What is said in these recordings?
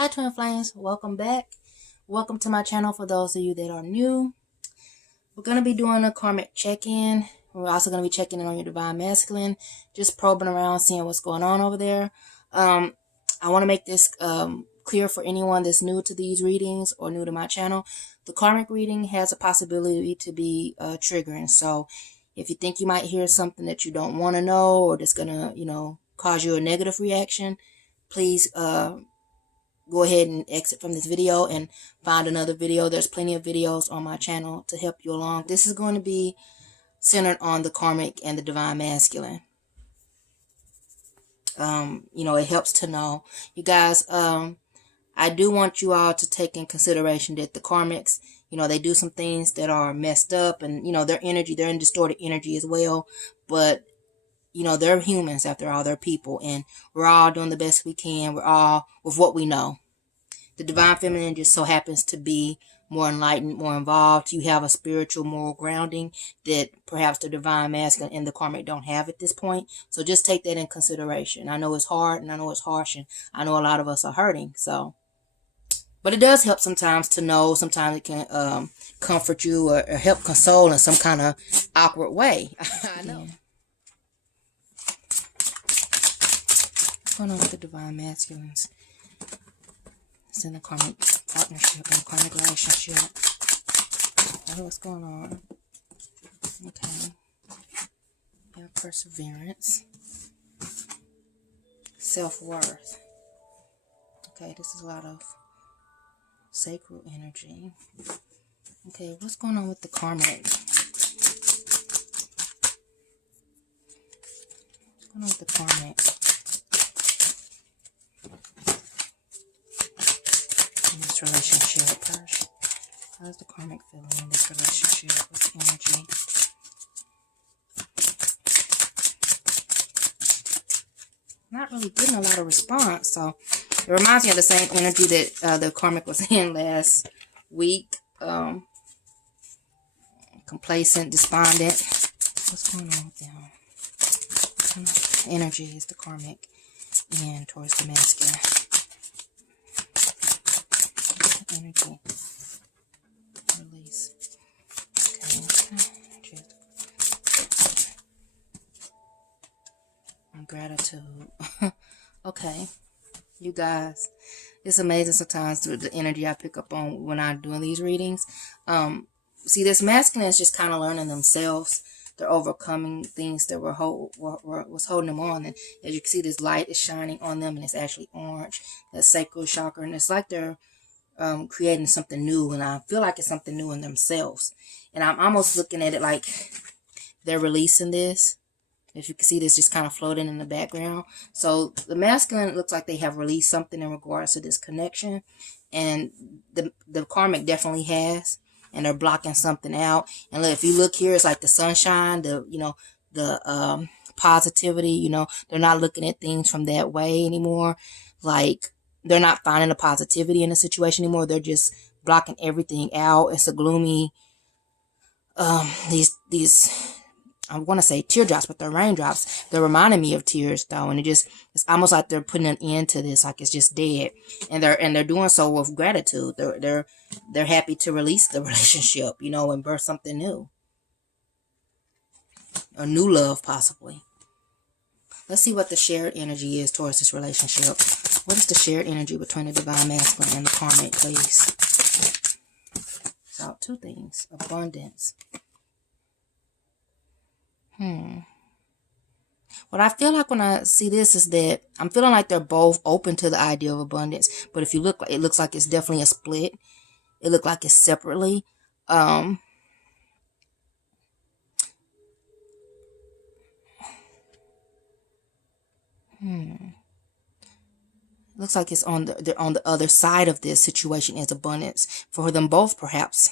Hi Twin Flames, welcome back. Welcome to my channel for those of you that are new. We're going to be doing a karmic check-in. We're also going to be checking in on your divine masculine, just probing around, seeing what's going on over there. I want to make this clear for anyone that's new to these readings or new to my channel. The karmic reading has a possibility to be triggering. So if you think you might hear something that you don't want to know or that's going to, cause you a negative reaction, please go ahead and exit from this video and find another video. There's plenty of videos on my channel to help you along. This is going to be centered on the karmic and the divine masculine. It helps to know. You guys, I do want you all to take in consideration that the karmics, they do some things that are messed up and, their energy, they're in distorted energy as well. But they're humans after all, they're people, and we're all doing the best we can. We're all with what we know. The divine feminine just so happens to be more enlightened, more involved. You have a spiritual, moral grounding that perhaps the divine masculine and the karmic don't have at this point. So just take that in consideration. I know it's hard and I know it's harsh and I know a lot of us are hurting. But it does help sometimes to know. Sometimes it can comfort you or help console in some kind of awkward way. I know. What's going on with the divine masculines? It's in the karmic partnership and karmic relationship. Okay, what's going on? Okay. Yeah, perseverance. Self-worth. Okay, this is a lot of sacral energy. Okay, what's going on with the karmic? What's going on with the karmic? In this relationship, how's the karmic feeling in this relationship? What's the energy? Not really getting a lot of response, so it reminds me of the same energy that the karmic was in last week. Complacent, despondent. What's going on with them? What kind of energy is the karmic in towards the masculine? Energy release. Okay. And gratitude. Okay, you guys, it's amazing sometimes the energy I pick up on when I'm doing these readings. See, this masculine is just kind of learning themselves. They're overcoming things that was holding them on, and as you can see, this light is shining on them, and it's actually orange. That sacral chakra, and it's like they're creating something new, and I feel like it's something new in themselves. And I'm almost looking at it like they're releasing this. As you can see, this just kind of floating in the background. So the masculine looks like they have released something in regards to this connection, and the karmic definitely has, and they're blocking something out. And look, if you look here, it's like the sunshine, the positivity. They're not looking at things from that way anymore. Like, they're not finding the positivity in the situation anymore. They're just blocking everything out. It's a gloomy, these, I want to say teardrops, but they're raindrops. They're reminding me of tears though. And it's almost like they're putting an end to this, like it's just dead. And they're doing so with gratitude. They're happy to release the relationship, and birth something new. A new love, possibly. Let's see what the shared energy is towards this relationship. What is the shared energy between the divine masculine and the karmic, please? So, two things. Abundance. What I feel like when I see this is that I'm feeling like they're both open to the idea of abundance. But if you look, it looks like it's definitely a split. It looks like it's separately. Looks like it's they're on the other side of this situation is abundance for them both, perhaps.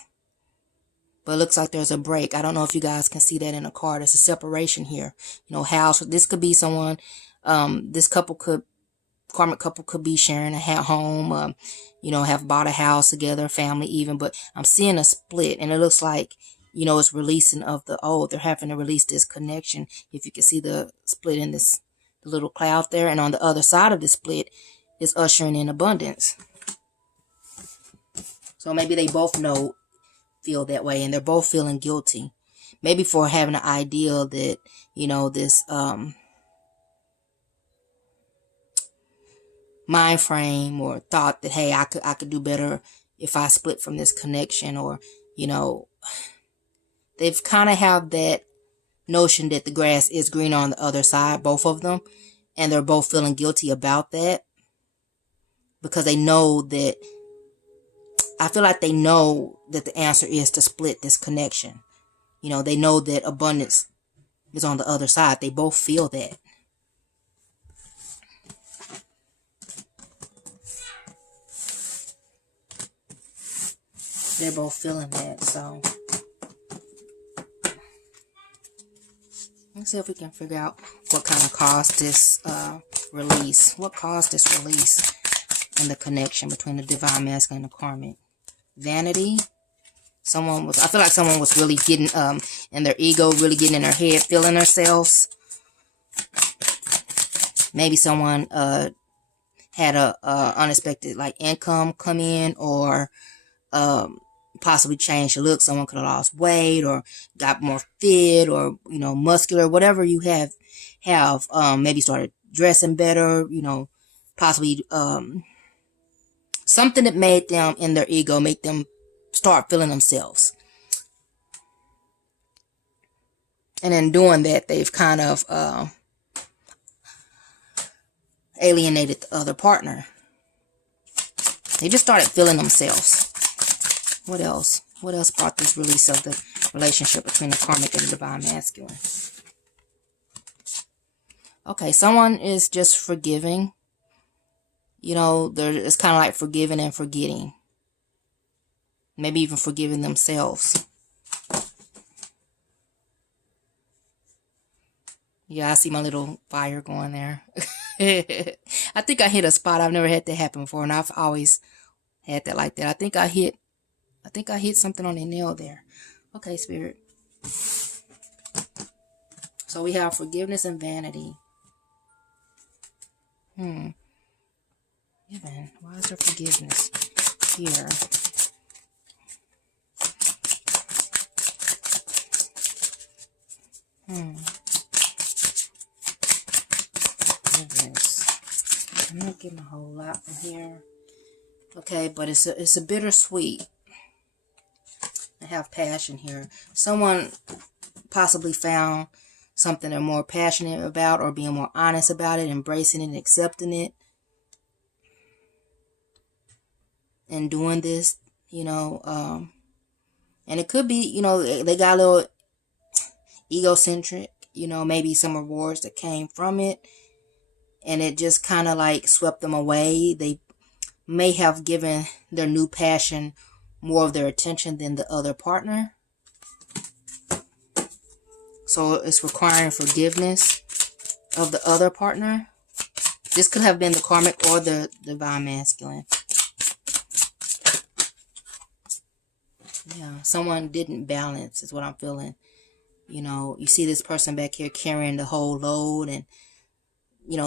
But it looks like there's a break. I don't know if you guys can see that in a card. There's a separation here. House. This could be someone. This karmic couple could be sharing a home. Have bought a house together, family even. But I'm seeing a split, and it looks like it's releasing of the old. They're having to release this connection. If you can see the split in the little cloud there, and on the other side of the split is ushering in abundance. So maybe they both feel that way, and they're both feeling guilty. Maybe for having an ideal that, this mind frame or thought that, hey, I could do better if I split from this connection, or, they've kind of have that notion that the grass is greener on the other side, both of them, and they're both feeling guilty about that because they know that, I feel like they know that the answer is to split this connection. They know that abundance is on the other side. They both feel that. They're both feeling that, so let's see if we can figure out what kind of caused this release. What caused this release in the connection between the divine masculine and the karmic? Vanity. I feel like someone was really getting in their ego, really getting in their head, feeling themselves. Maybe someone had a unexpected income come in, or possibly changed your look. Someone could have lost weight or got more fit, or muscular, whatever you have maybe started dressing better, possibly something that made them, in their ego, make them start feeling themselves. And in doing that, they've kind of alienated the other partner. They just started feeling themselves. What else? What else brought this release of the relationship between the karmic and the divine masculine? Okay, someone is just forgiving. It's kind of like forgiving and forgetting. Maybe even forgiving themselves. Yeah, I see my little fire going there. I think I hit a spot. I've never had that happen before, and I've always had that like that. I think I hit something on the nail there. Okay, Spirit. So we have forgiveness and vanity. Heaven, why is there forgiveness here? Forgiveness. I'm not getting a whole lot from here. Okay, but it's a bittersweet. I have passion here. Someone possibly found something they're more passionate about, or being more honest about it, embracing it and accepting it, and doing this, and it could be, they got a little egocentric, maybe some rewards that came from it, and it just kind of swept them away. They may have given their new passion more of their attention than the other partner. So it's requiring forgiveness of the other partner. This could have been the karmic or the divine masculine. Yeah, someone didn't balance is what I'm feeling. You see this person back here carrying the whole load, and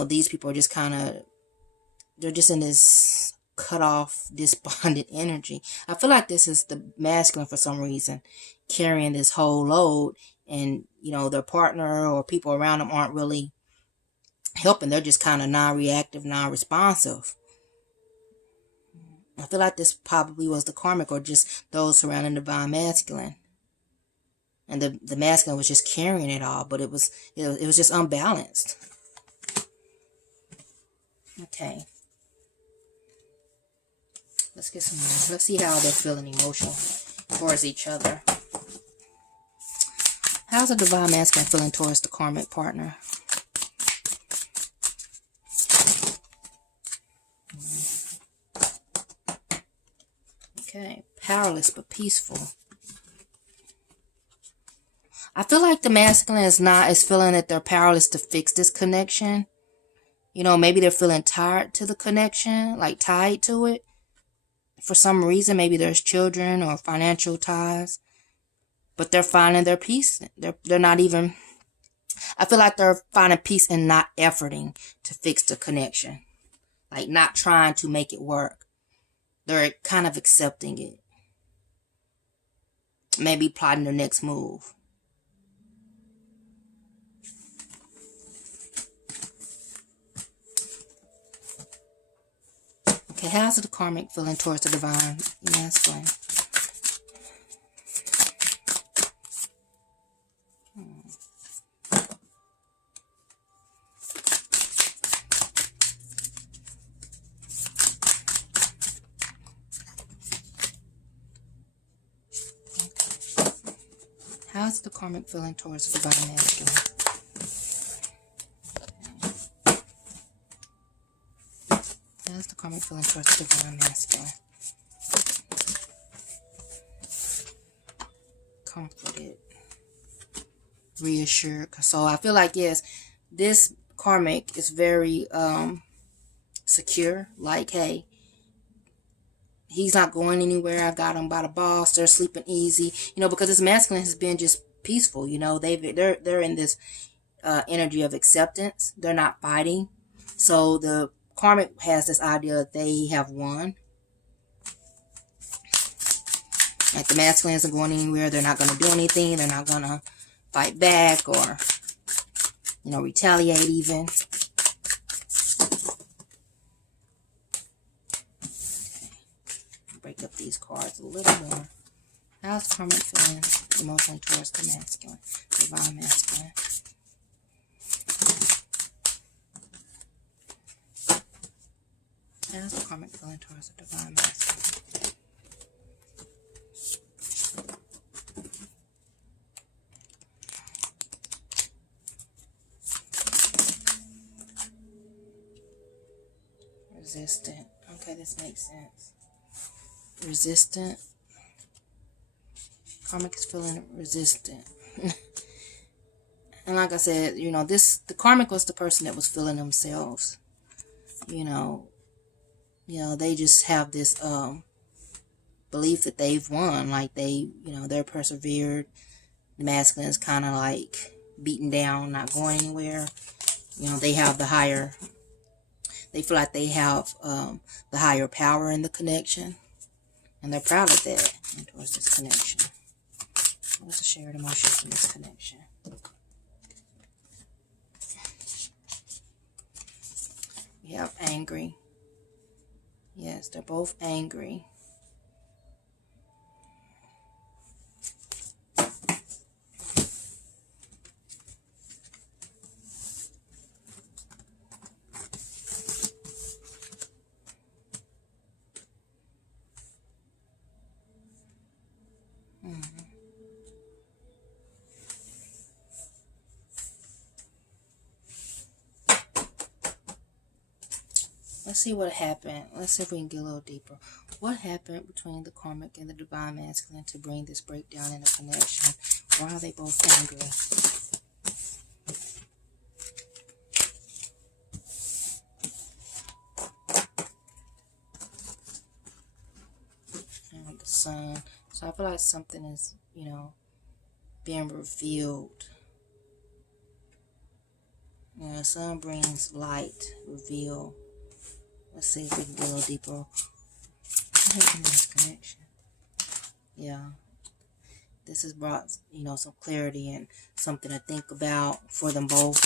these people are just they're just in this cut off, despondent energy. I feel like this is the masculine for some reason, carrying this whole load, and their partner or people around them aren't really helping. They're just kind of non-reactive, non-responsive. I feel like this probably was the karmic, or just those surrounding the divine masculine. And the masculine was just carrying it all, but it was just unbalanced. Okay. Let's get some more. Let's see how they're feeling emotional towards each other. How's the divine masculine feeling towards the karmic partner? Okay. Powerless but peaceful. I feel like the masculine is feeling that they're powerless to fix this connection. Maybe they're feeling tired to the connection, tied to it. For some reason, maybe there's children or financial ties. But they're finding their peace. They're not even... I feel like they're finding peace and not efforting to fix the connection. Not trying to make it work. They're kind of accepting it. maybe plotting their next move. Okay, how's the karmic feeling towards the divine masculine? How's the karmic feeling towards the divine masculine? How's the karmic feeling towards the divine masculine? Comforted, reassured. So I feel like, yes, this karmic is very secure. Like, hey, he's not going anywhere. I got him by the balls. They're sleeping easy, you know, because this masculine has been just peaceful. You know, they're in this energy of acceptance. They're not fighting. So the karmic has this idea that they have won. Like, the masculine isn't going anywhere. They're not going to do anything. They're not going to fight back or, you know, retaliate even. Break up these cards a little more. How's the karmic feeling emotionally towards the masculine, divine masculine? How's the karmic feeling towards the divine masculine? Resistant. Okay, this makes sense. Resistant. Karmic is feeling resistant. And like I said, you know, the karmic was the person that was feeling themselves. You know, they just have this belief that they've won. Like, they're persevered. The masculine is kind of like beaten down, not going anywhere. You know, they have they feel like they have the higher power in the connection. And they're proud of that towards this connection. What's the shared emotions in this connection? We have angry. Yes, they're both angry. Let's see what happened. Let's see if we can get a little deeper. What happened between the karmic and the divine masculine to bring this breakdown in the connection? Why are they both angry? And the sun. So I feel like something is, being revealed. The sun brings light, reveal. Let's see if we can get a little deeper in this connection. Yeah. This has brought, some clarity and something to think about for them both.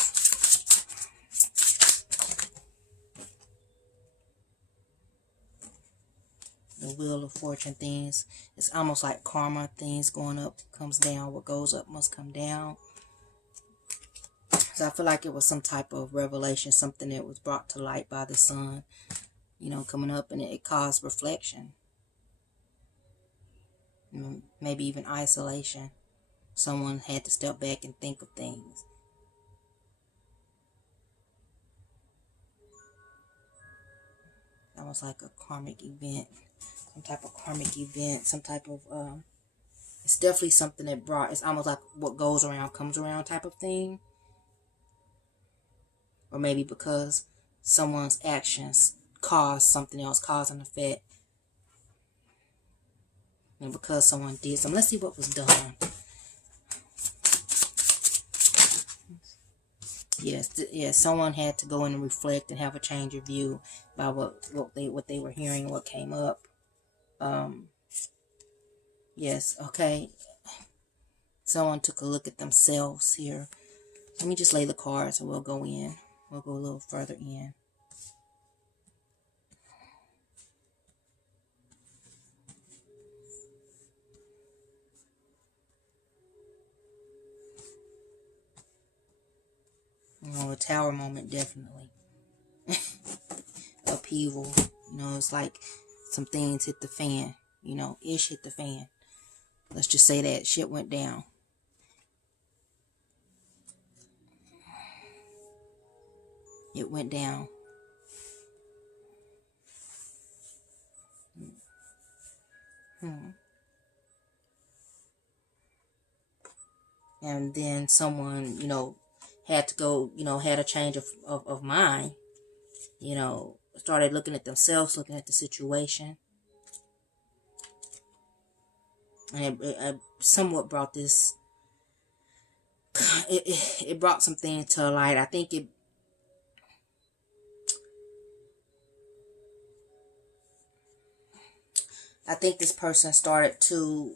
The wheel of fortune things. It's almost like karma. Things going up comes down. What goes up must come down. So I feel like it was some type of revelation, something that was brought to light by the sun, coming up, and it caused reflection. Maybe even isolation. Someone had to step back and think of things. Almost like a karmic event. Some type of karmic event. Some type of, it's definitely something that it's almost like what goes around comes around type of thing. Or maybe because someone's actions caused something else, cause and effect. And because someone did something. Let's see what was done. Yes, someone had to go in and reflect and have a change of view about what they were hearing, what came up. Yes, okay. Someone took a look at themselves here. Let me just lay the cards and we'll go in. We'll go a little further in. A tower moment, definitely. Upheaval. It's like some things hit the fan. Ish hit the fan. Let's just say that shit went down. It went down. And then someone, had to go, had a change of mind. Started looking at themselves, looking at the situation. And it somewhat brought this, it brought some things to light. I think this person started to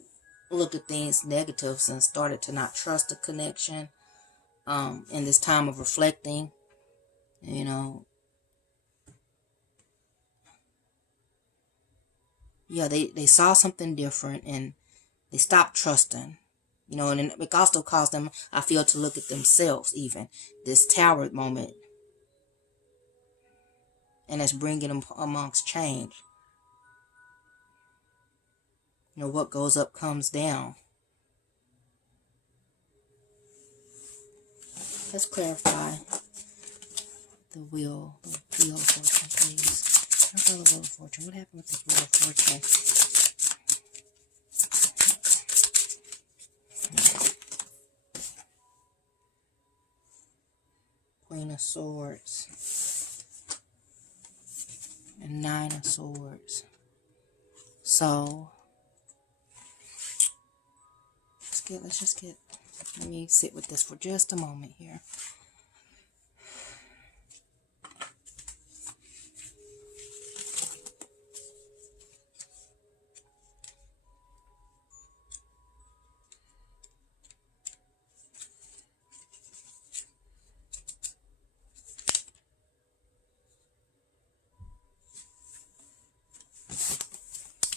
look at things negatives and started to not trust the connection in this time of reflecting. Yeah, they saw something different and they stopped trusting. And it also caused them, I feel, to look at themselves even. This tower moment. And that's bringing them amongst change. What goes up comes down. Let's clarify the wheel of fortune, please. The wheel of fortune. What happened with this wheel of fortune? Queen of Swords. And Nine of Swords. So, let me sit with this for just a moment here.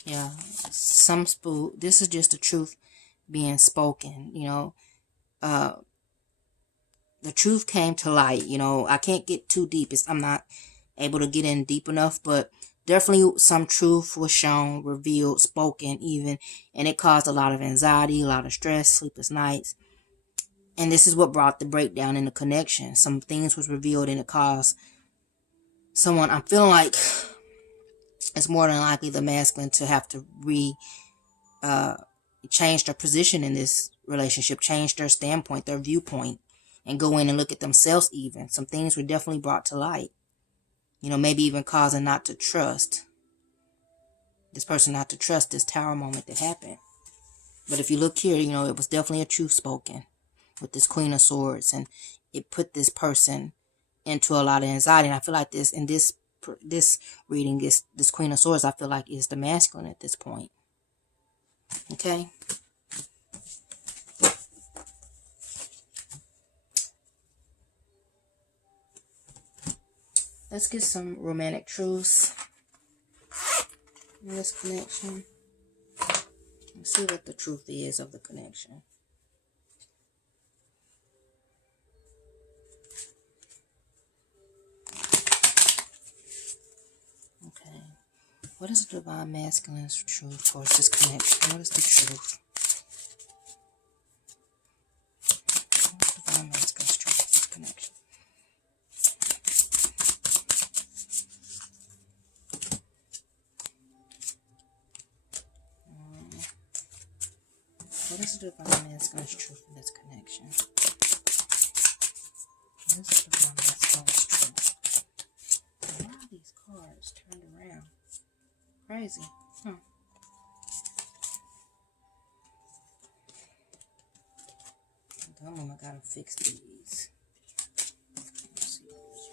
Yeah, this is just the truth being spoken, the truth came to light. I can't get too deep. I'm not able to get in deep enough, but definitely some truth was shown, revealed, spoken even, and it caused a lot of anxiety, a lot of stress, sleepless nights. And this is what brought the breakdown in the connection. Some things was revealed and it caused someone, I'm feeling like it's more than likely the masculine to have to change their position in this relationship, change their standpoint, their viewpoint, and go in and look at themselves even. Some things were definitely brought to light. Maybe even causing not to trust. This person not to trust this tower moment that happened. But if you look here, it was definitely a truth spoken with this Queen of Swords. And it put this person into a lot of anxiety. And I feel like this reading, this Queen of Swords, I feel like is the masculine at this point. Okay. Let's get some romantic truths in this connection. Let's see what the truth is of the connection. Okay. What is the divine masculine's truth towards this connection? What is the truth? What's the divine masculine's truth towards this connection? What is the divine masculine's truth in this connection? What is the divine masculine's truth? Why are these cards turned around? Crazy. I gotta fix these. Let's see what's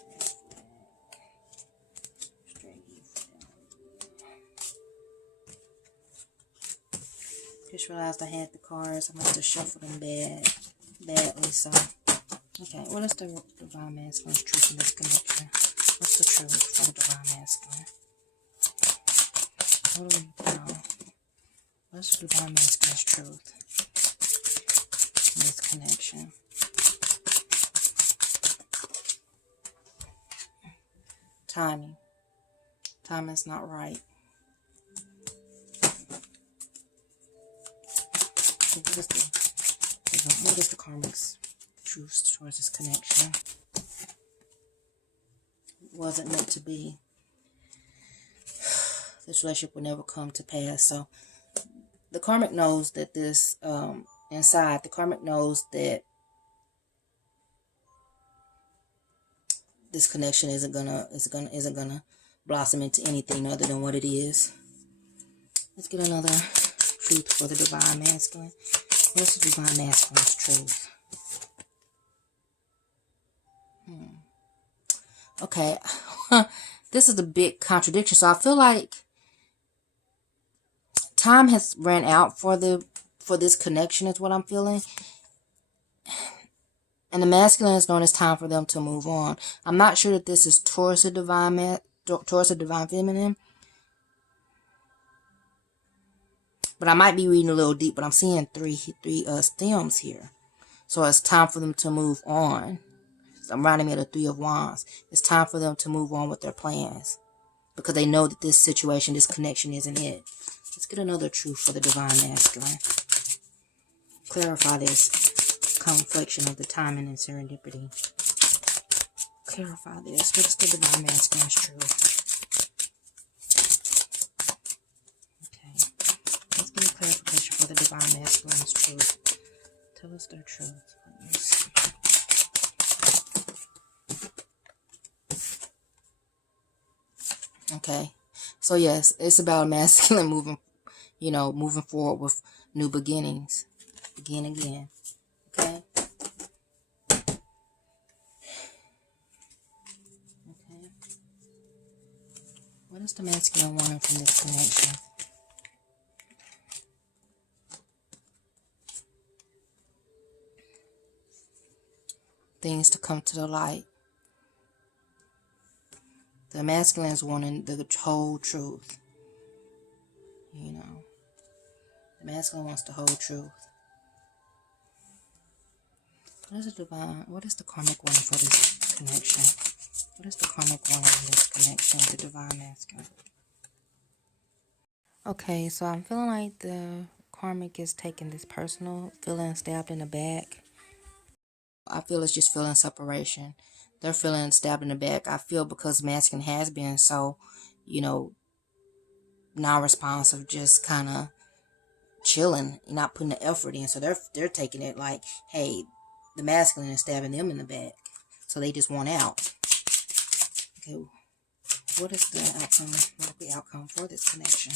straight Just realized I had the cards. I must have shuffled them badly. So, okay. What is the Divine Masculine's truth in this connection? What's the truth for the Divine Masculine? What do we know? What's the Divine Masculine's truth in this connection? Timing. Timing's not right. What is the karmic's truth towards this connection? It wasn't meant to be. This relationship will never come to pass. So the karmic knows that this inside, the karmic knows that this connection isn't gonna blossom into anything other than what it is. Let's get another truth for the Divine Masculine. What's the Divine Masculine's truth? Okay. This is a big contradiction. So I feel like time has ran out for this connection is what I'm feeling. And the masculine is knowing it's time for them to move on. I'm not sure that this is towards the divine feminine. But I might be reading a little deep, but I'm seeing three stems here. So it's time for them to move on. So I'm writing at a 3 of Wands. It's time for them to move on with their plans. Because they know that this situation, this connection isn't it. Let's get another truth for the Divine Masculine. Clarify this confliction of the timing and serendipity. Clarify this. What's the Divine Masculine's truth? Let's get a clarification for the Divine Masculine's truth. Tell us their truth, please. Okay. So yes, it's about masculine moving forward with new beginnings. Begin again. Okay. Okay. What is the masculine wanting from this connection? Things to come to the light. The masculine is wanting the whole truth. You know. The masculine wants the whole truth. What is the divine? What is the karmic wanting for this connection? What is the karmic wanting in this connection with the divine masculine? Okay, so I'm feeling like the karmic is taking this personal, feeling stabbed in the back. I feel it's just feeling separation. They're feeling stabbed in the back. I feel because masculine has been so, non-responsive, just kind of chilling, not putting the effort in. So they're taking it like, hey, the masculine is stabbing them in the back. So they just want out. Okay, what is the outcome? What is the outcome for this connection?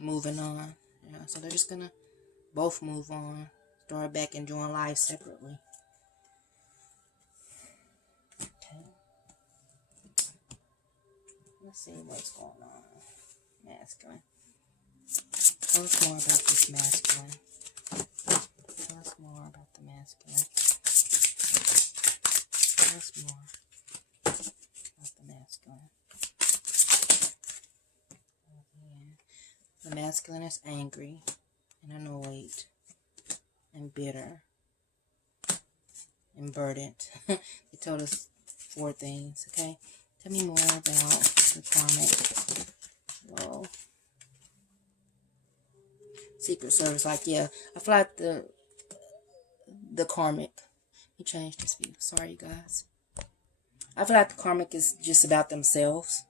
Moving on. Yeah, so they're just gonna both move on. Start back enjoying life separately. Okay. Let's see what's going on. Masculine. Tell us more about this masculine. Tell us more about the masculine. Tell us more about the masculine. The masculine is angry and annoyed and bitter and burdened. They told us 4 things, okay? Tell me more about the karmic. Well, Secret Service, like, yeah, I feel like the karmic. He changed his view. Sorry, you guys. I feel like the karmic is just about themselves.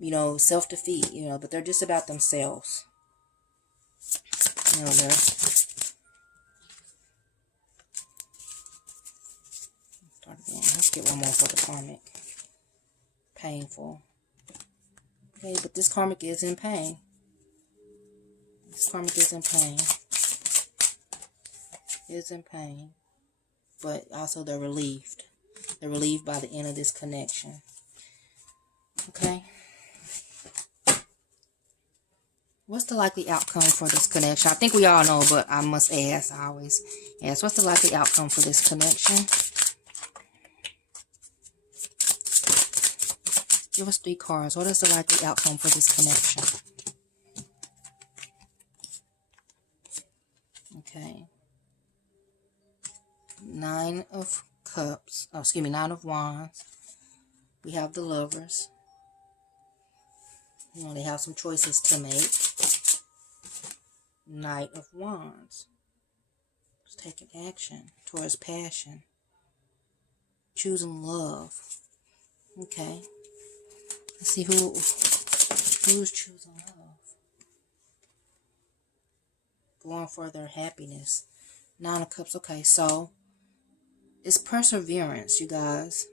Self-defeat, but they're just about themselves. They're... Let's get one more for the karmic. Painful. Okay, but this karmic is in pain. This karmic is in pain. Is in pain. But also they're relieved. They're relieved by the end of this connection. Okay? What's the likely outcome for this connection? I think we all know, but I must ask. I always ask. What's the likely outcome for this connection? Give us 3 cards. What is the likely outcome for this connection? Okay. 9 of Cups. Oh, excuse me, 9 of Wands. We have the Lovers. You know, they have some choices to make. Knight of Wands. Just taking action towards passion. Choosing love. Okay. Let's see who's choosing love. Going for their happiness. 9 of Cups. Okay, so it's perseverance, you guys.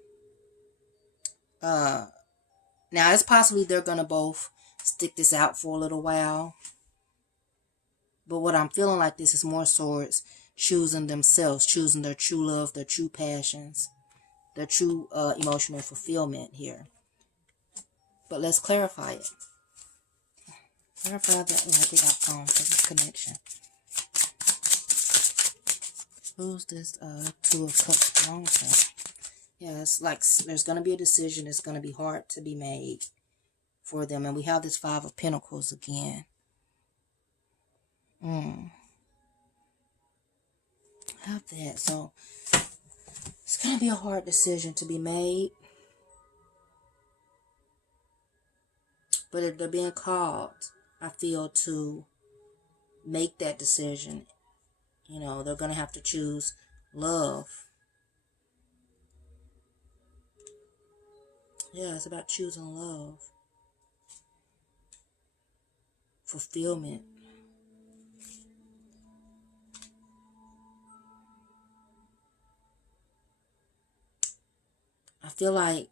Now it's possibly they're gonna both stick this out for a little while. But what I'm feeling like this is more swords choosing themselves, choosing their true love, their true passions, their true emotional fulfillment here. But let's clarify it. Clarify that likely outcome for this connection. Who's this 2 of Cups belong to? Yeah, it's like there's going to be a decision that's going to be hard to be made for them. And we have this 5 of Pentacles again. Have that. So it's going to be a hard decision to be made. But if they're being called, I feel, to make that decision, you know, they're going to have to choose love. Yeah, it's about choosing love. Fulfillment. I feel like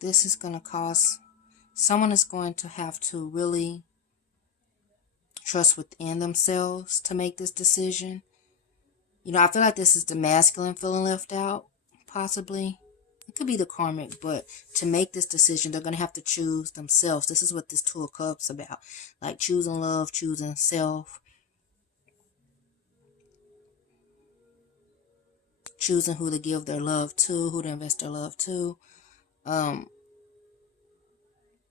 this is going to cause, someone is going to have to really trust within themselves to make this decision. You know, I feel like this is the masculine feeling left out, possibly. It could be the karmic, but to make this decision, they're going to have to choose themselves. This is what this 2 of Cups is about. Like choosing love, choosing self. Choosing who to give their love to, who to invest their love to.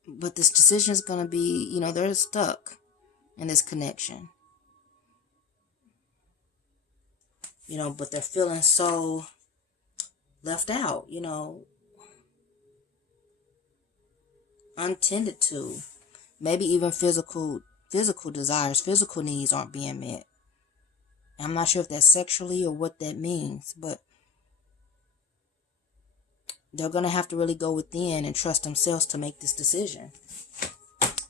But this decision is going to be, you know, they're stuck in this connection. You know, but they're feeling so left out, you know, untended to. Maybe even physical desires, physical needs aren't being met. I'm not sure if that's sexually or what that means, but they're going to have to really go within and trust themselves to make this decision.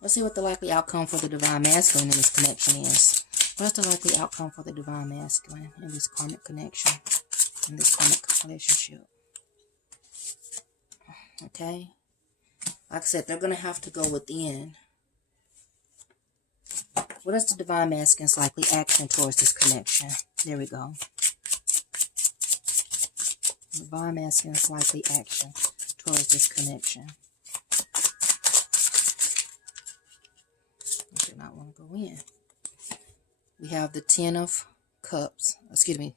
Let's see what the likely outcome for the Divine Masculine in this connection is. What's the likely outcome for the Divine Masculine in this karmic connection, in this karmic relationship? Okay. Like I said, they're going to have to go within. What is the Divine Masculine's likely action towards this connection? There we go. Divine Masculine's likely action towards this connection. I do not want to go in. We have the 10 of Cups. Excuse me.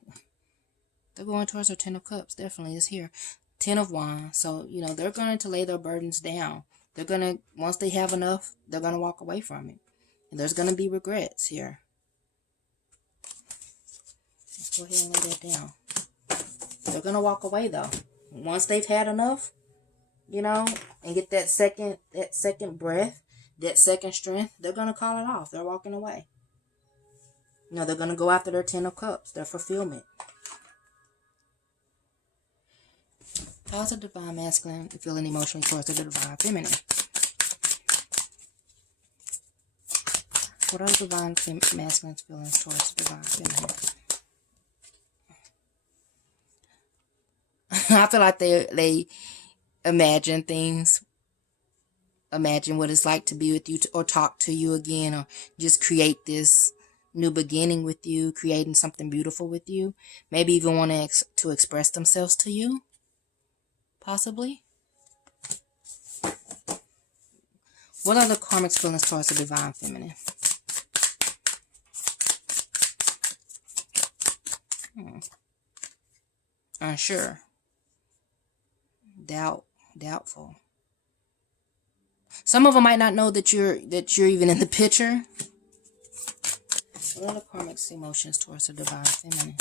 They're going towards their 10 of Cups. Definitely is here. 10 of Wands. So, you know, they're going to lay their burdens down. They're going to, once they have enough, they're going to walk away from it. And there's going to be regrets here. Let's go ahead and lay that down. They're going to walk away, though. Once they've had enough, you know, and get that second breath, that second strength, they're going to call it off. They're walking away. You know, they're going to go after their 10 of Cups, their fulfillment. How's the Divine Masculine feeling emotionally towards the Divine Feminine? What are the Divine Masculine's feelings towards the Divine Feminine? I feel like they imagine things imagine what it's like to be with you, or talk to you again, or just create this new beginning with you, creating something beautiful with you. Maybe even want to express themselves to you, possibly. What are the karmic's feelings towards the divine feminine? Unsure, doubtful. Some of them might not know that you're even in the picture. What are the karmic's emotions towards the divine feminine?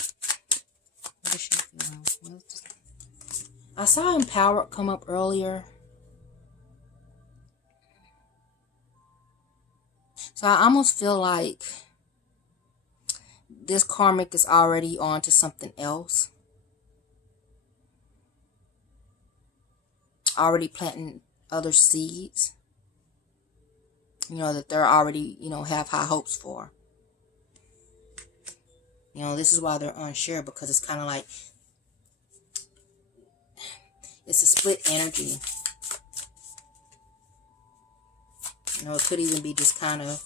What does she feel? I saw empowered come up earlier. So I almost feel like this karmic is already on to something else. Already planting other seeds. You know, that they're already, you know, have high hopes for. You know, this is why they're unsure, because it's kind of like, it's a split energy. You know, it could even be just kind of,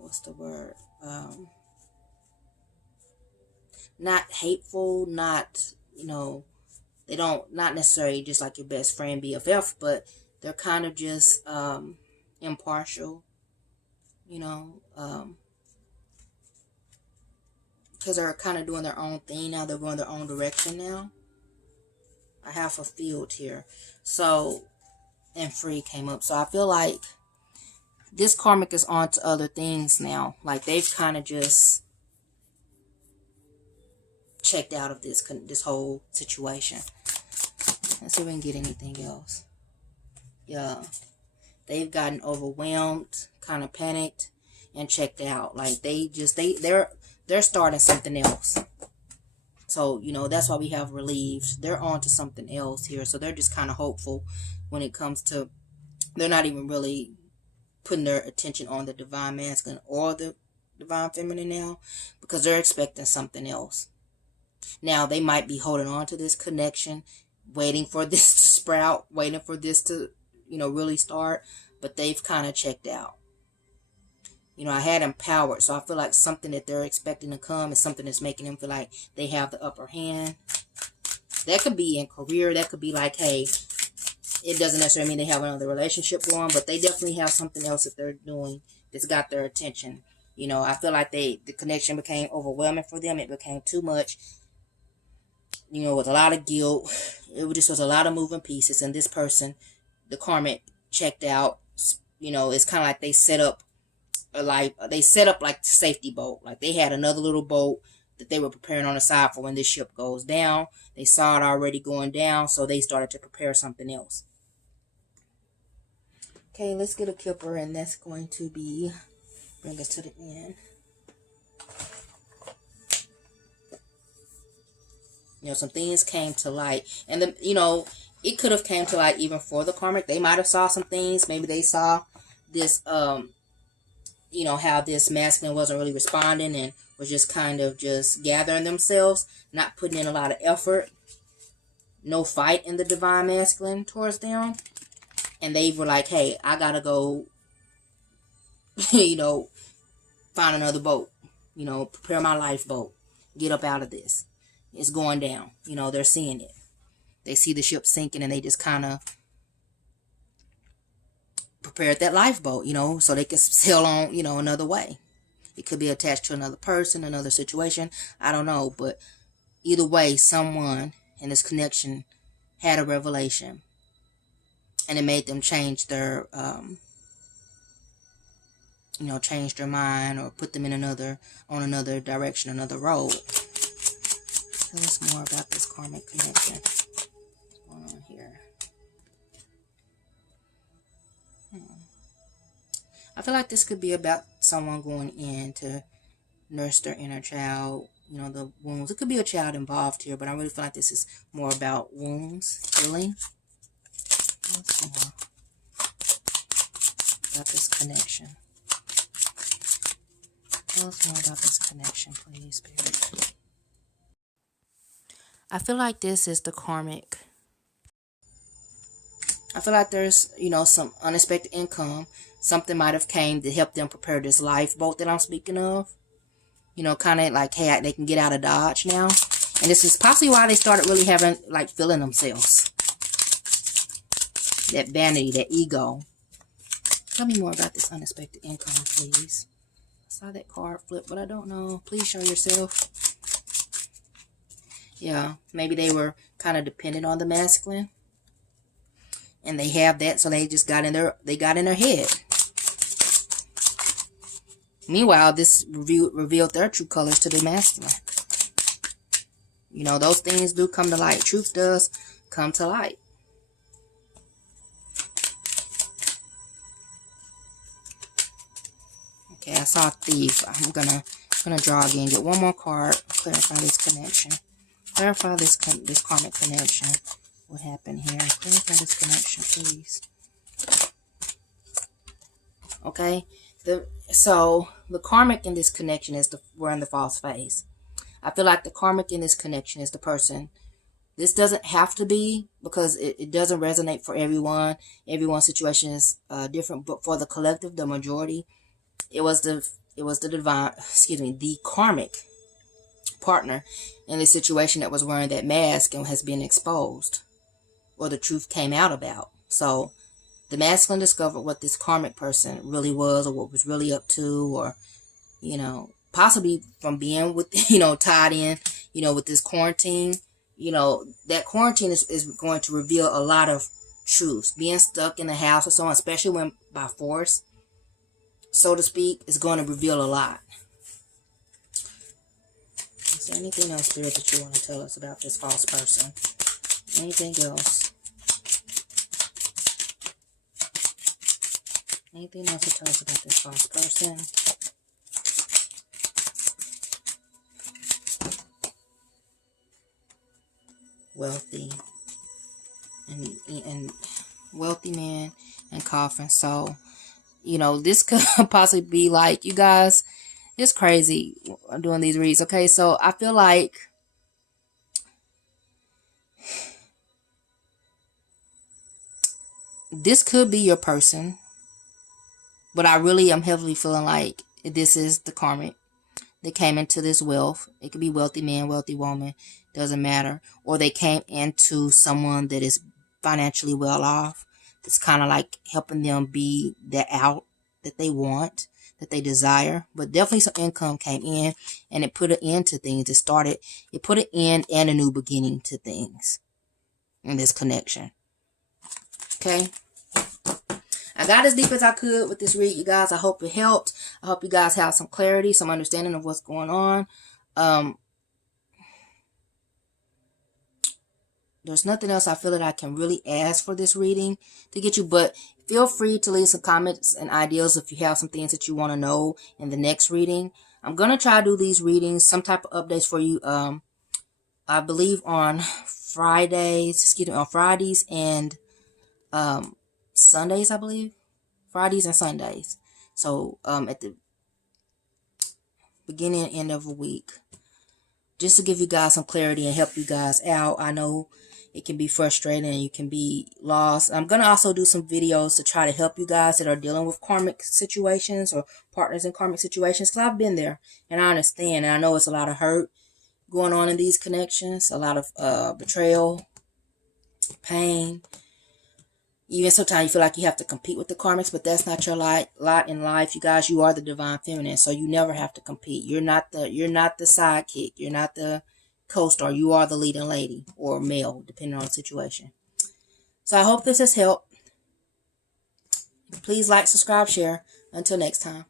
what's the word? Not hateful, not, you know, they don't, not necessarily just like your best friend, BFF, but they're kind of just impartial, you know, because they're kind of doing their own thing now. They're going their own direction now. I have fulfilled here. So, and free came up. So I feel like this karmic is on to other things now. Like they've kind of just checked out of this whole situation. Let's see if we can get anything else. Yeah. They've gotten overwhelmed, kind of panicked, and checked out. Like they're starting something else. So, you know, that's why we have relieved. They're on to something else here. So they're just kind of hopeful when it comes to, they're not even really putting their attention on the divine masculine or the divine feminine now, because they're expecting something else. Now, they might be holding on to this connection, waiting for this to sprout, waiting for this to, you know, really start, but they've kind of checked out. You know, I had empowered, so I feel like something that they're expecting to come is something that's making them feel like they have the upper hand. That could be in career. That could be like, hey, it doesn't necessarily mean they have another relationship going, but they definitely have something else that they're doing that's got their attention. You know, I feel like the connection became overwhelming for them. It became too much, you know, with a lot of guilt. It just was a lot of moving pieces. And this person, the karmic, checked out. You know, it's kind of like they set up like the safety boat. Like they had another little boat that they were preparing on the side for when this ship goes down. They saw it already going down, so they started to prepare something else. Okay, let's get a kipper, and that's going to bring us to the end. You know, some things came to light, and you know, it could have came to light even for the karmic. They might have saw some things. Maybe they saw this, you know, how this masculine wasn't really responding and was just kind of just gathering themselves, not putting in a lot of effort. No fight in the divine masculine towards them. And they were like, hey, I gotta go, you know, find another boat. You know, prepare my lifeboat. Get up out of this. It's going down. You know, they're seeing it. They see the ship sinking, and they just kind of prepared that lifeboat, you know, so they can sail on, you know, another way. It could be attached to another person, another situation. I don't know. But either way, someone in this connection had a revelation. And it made them change their, you know, change their mind, or put them in on another direction, another road. Tell us more about this karmic connection. What's going on here? I feel like this could be about someone going in to nurse their inner child, you know, the wounds. It could be a child involved here, but I really feel like this is more about wounds, healing. What's more about this connection? Tell us more about this connection, please, Spirit. I feel like this is the karmic I feel like there's, you know, some unexpected income. Something might have came to help them prepare this lifeboat that I'm speaking of. You know, kind of like, hey, they can get out of Dodge now. And this is possibly why they started really having, like, feeling themselves. That vanity, that ego. Tell me more about this unexpected income, please. I saw that card flip, but I don't know. Please show yourself. Yeah, maybe they were kind of dependent on the masculine. And they have that, so they just got in their head. Meanwhile, this revealed their true colors to the masculine. You know, those things do come to light. Truth does come to light. Okay, I saw a thief. I'm gonna draw again. Get one more card. Clarify this connection. Clarify this karmic connection. What happened here? Clarify this connection, please. Okay. So the karmic in this connection is we're in the false phase. I feel like the karmic in this connection is the person. This doesn't have to be, because it doesn't resonate for everyone. Everyone's situation is different, but for the collective, the majority, it was the divine, the karmic partner in this situation that was wearing that mask and has been exposed, or the truth came out about. So the masculine discovered what this karmic person really was, or what was really up to, or, you know, possibly from being with, you know, tied in, you know, with this quarantine. You know, that quarantine is going to reveal a lot of truths. Being stuck in the house or so on, especially when by force, so to speak, is going to reveal a lot. Is there anything else, Spirit, that you want to tell us about this false person? Anything else? Anything else to tell us about this false person? Wealthy. And wealthy man and coffin. So, you know, this could possibly be like, you guys, it's crazy doing these reads. Okay, so I feel like this could be your person, but I really am heavily feeling like this is the karmic that came into this wealth. It could be wealthy man, wealthy woman, doesn't matter. Or they came into someone that is financially well off. It's kind of like helping them be the out that they want, that they desire. But definitely some income came in, and it put an end to things. It put an end and a new beginning to things in this connection. Okay. I got as deep as I could with this read, you guys. I hope it helped. I hope you guys have some clarity, some understanding of what's going on. There's nothing else I feel that I can really ask for this reading to get you, but feel free to leave some comments and ideas if you have some things that you want to know in the next reading. I'm going to try to do these readings, some type of updates for you, I believe on Fridays and Sundays, I believe. Fridays and Sundays. So, at the beginning and end of a week. Just to give you guys some clarity and help you guys out. I know it can be frustrating and you can be lost. I'm going to also do some videos to try to help you guys that are dealing with karmic situations or partners in karmic situations. Because I've been there and I understand. And I know it's a lot of hurt going on in these connections. A lot of betrayal, pain. Even sometimes you feel like you have to compete with the karmics, but that's not your lot in life. You guys, you are the divine feminine, so you never have to compete. You're not the sidekick. You're not the co-star. You are the leading lady or male, depending on the situation. So I hope this has helped. Please like, subscribe, share. Until next time.